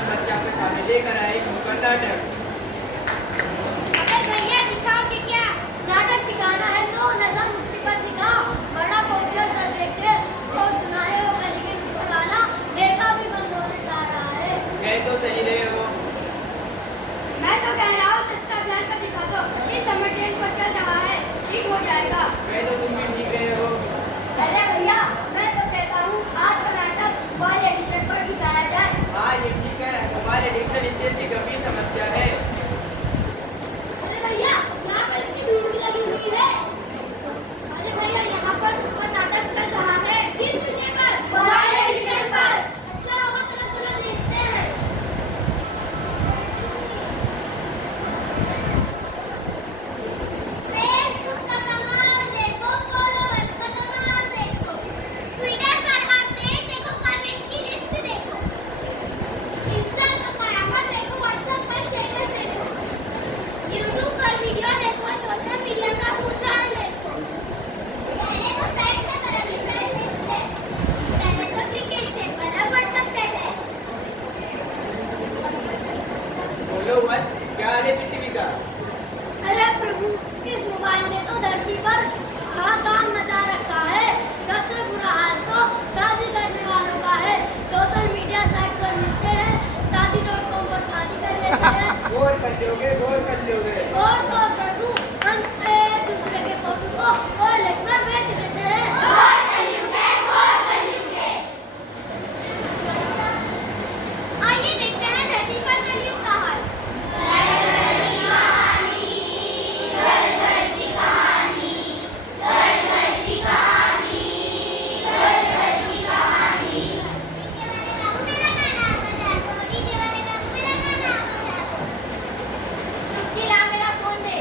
सब बच्चे आपके सामने लेकर आए एक नुक्कड़ नाटक। अरे भैया दिखाओ कि क्या नाटक दिखाना है तो नजर मुक्ति पर दिखाओ। बड़ा पॉपुलर सब्जेक्ट है और सुना है वो कभी के नुक्कड़ वाला देखा भी बंद होने जा रहा है। कह तो सही रहे हो। मैं तो कह रहा हूँ सस्ता प्लान पर दिखा दो। इस समर ट्रेंड पर चल रहा है, ठीक हो जाएगा। कह तो तुम भी ठीक रहे हो। अरे भैया मैं तो कहता हूँ आज का नाटक मोबाइल एडिशन पर दिखाया जाए। हाँ ये ठीक है, मोबाइल एडिक्शन इस देश की गंभीर समस्या है। अरे भैया यहाँ पर इतनी भीड़ लगी हुई है। अरे भैया यहाँ पर नाटक चल रहा है किस विषय पर? मोबाइल एडिशन पर। अच्छा होगा, चलो चलो देखते हैं। फेसबुक का कमाल देखो, फॉलोअर्स का कमाल देखो, ट्विटर पर अपडेट देखो, कमेंट की लिस्ट देखो, इंस्टा का कयामत देखो, व्हाट्सएप पर स्टेटस देखो, यूट्यूब पर वीडियो देखो, सोशल मीडिया का भूचाल देखो। पहले तो फ्रेंड से बड़ा फ्रेंड लिस्ट है, पहले तो क्रिकेट से बड़ा व्हाट्सएप चैट है। बोलो वत्स, क्या हाल है पृथ्वी का? अरे प्रभु इस मोबाइल ने तो धरती पर हाहाकार मचा रखा है। सबसे बुरा हाल तो शादी करने वालों का है। सोशल मीडिया साइट पर मिलते हैं, शादी.com पर शादी कर लेते हैं गौर कर लोगे, गौर कर लोगे। और तो प्रभु अंत में एक दूसरे के फोटो को OLX पर बेच देते हैं। आइए देखते हैं धरती पर कलयुग का हाल। चिल्ला मेरा फोन दे।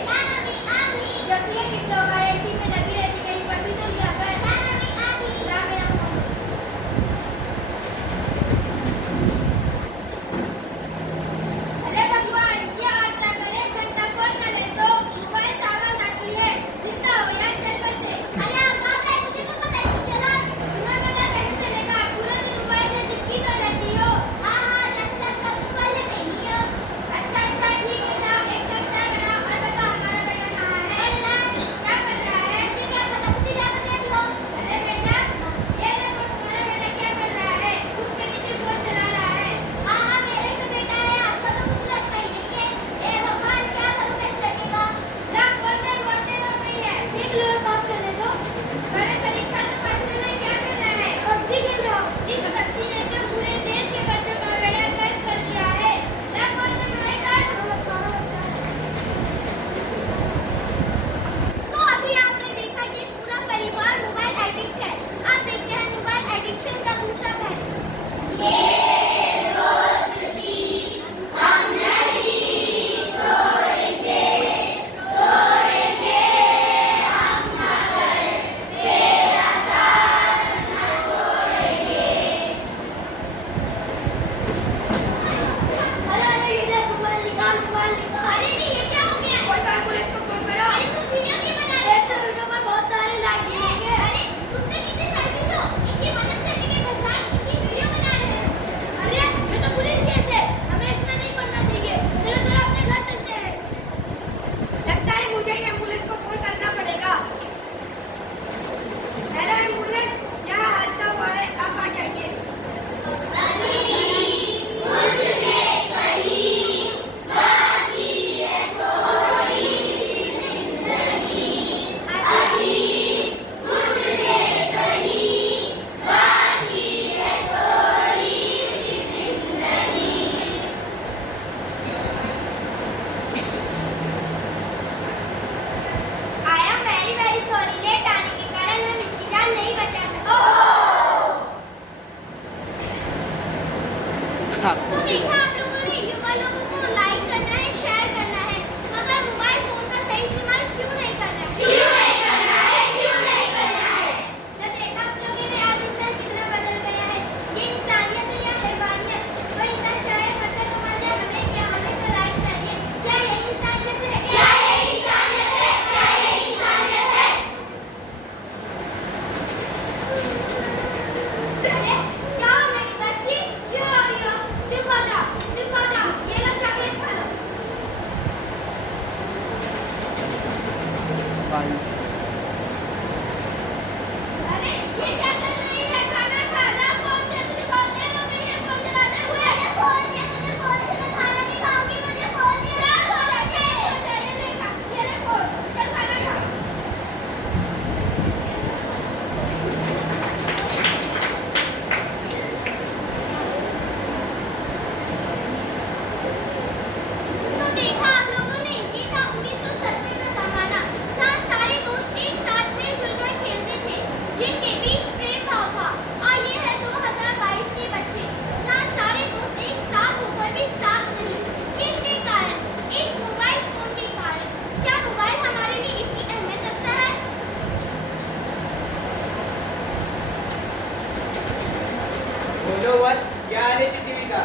बोलो वत्स, क्या हाल है पृथ्वी का?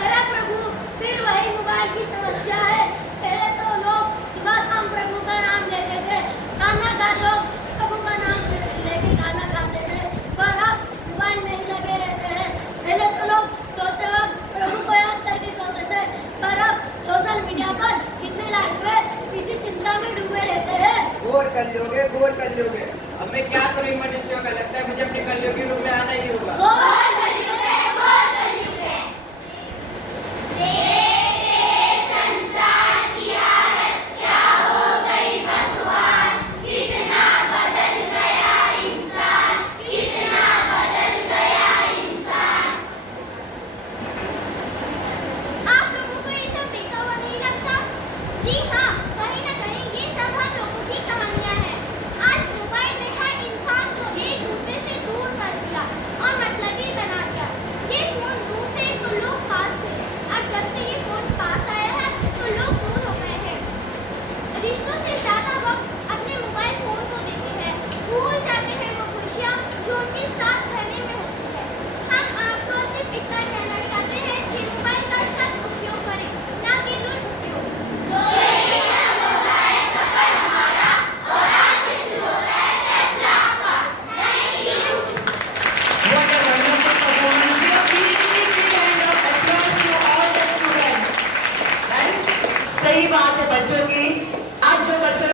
अरे प्रभु, फिर वही मोबाइल की समस्या है। पहले तो लोग सुबह शाम प्रभु का नाम लेते थे, खाना खा लो प्रभु का नाम लेके खाना खाते थे, पर अब मोबाइल में ही लगे रहते हैं। पहले तो लोग सोते वक्त प्रभु को याद करके सोते थे, पर अब सोशल मीडिया पर कितने लाइक हुए इसी चिंता में डूबे रहते हैं। गौर कर लोगे, गौर कर लोगे। अब मैं क्या करूँ इन मनुष्यों का? लगता है मुझे अपने कलयुगी रूप में आना ही होगा।